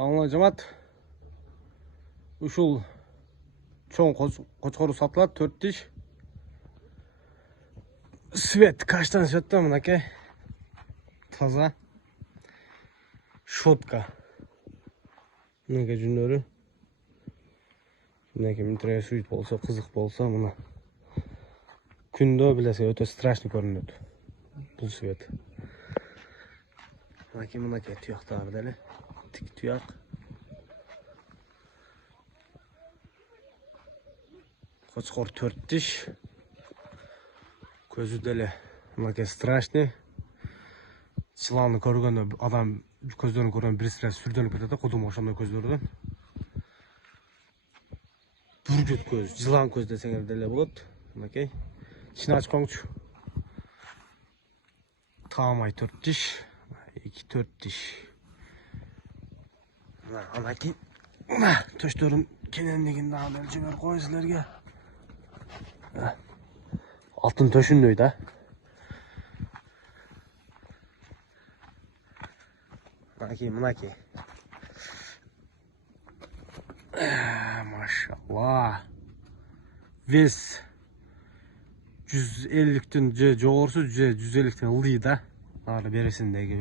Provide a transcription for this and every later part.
Саламатсызбы жамаат. Ушул чоң кочкору сатылат, 4 тиш. Свет каштан свет мынакей. Таза. Шотка. Мынакей жүнөрү. Мынакей интересует болсо, кызык болсо, мына күндө билесиң өтө страшный көрүнөт. Бул свет. Мынакей туяктагы деле. Тик туяк. Кочкор 4 тиш. Көзү деле мынакей страшный. Жыланды көргөндө адам көздөрүн көргөн бир сыра сүрдөнүп кетет да, кудум ошондой көздөрдөн. Бүргөт көз, жылан көз десеңер деле болот. Мынакей. Ичин ачкоңчу. Таамай 4 тиш, 2-4 тиш. Анакей. Төштөрүн кенендигин дагы өлчөп коюн силерге. Алтын төшүндөй да. Мынакей. Машалла. Вес 150-тен же жогорусу, же 150-тен ылдый да. Ары бересиндеги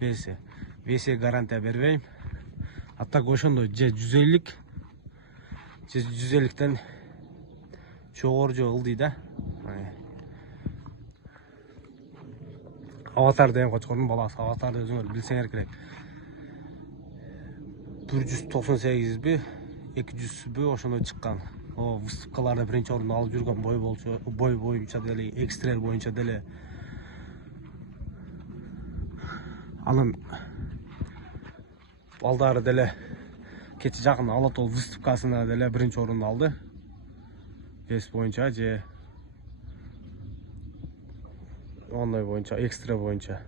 веси. Весе гарантия бербейм. А так ошондой же 150, же 150-тен жогору же ылдый да. Аватар деген кочкордун баласы. Аватарды өзүңөр билсеңер керек. 198би, 200би ошондой чыккан. О, выставкаларда биринчи орунду алып жүргөн бой боюнча деле, экстрел боюнча деле. Анын балдары деле кече жакын Ала Тоо выставкасына деле биринчи орунду алды. Вес боюнча же ондой боюнча, экстра боюнча.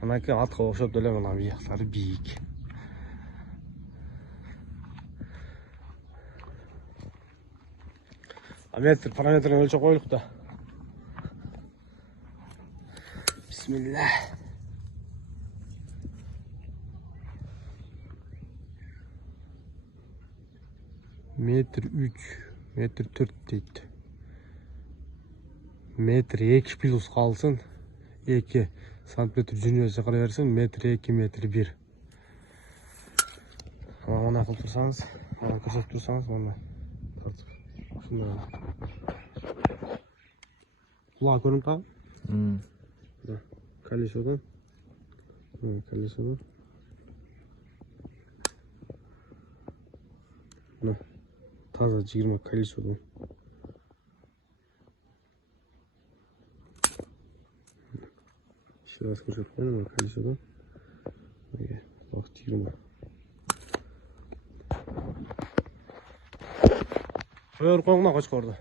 Анакей атка окшоп деле мына бияктары бийик. Параметрин өлчөп койлук да. Бисмилла. Метр 3, метр 4 дейт. Метр 2 плюс калсын. 2 сантиметр жүнөсү кара берсин, метр 2, метр 1. Мына кылып турсаңыз, мына көрсөтүп турсаңыз, мына тартып. Ушундай. Кулак көрүнүп калды? Да. Колесодон. Колесодон. Мына таза 20 колесодон. Еще раз көрсөтүп коеюн, колесодон. Бак 20. Кое коюңна кочкорду.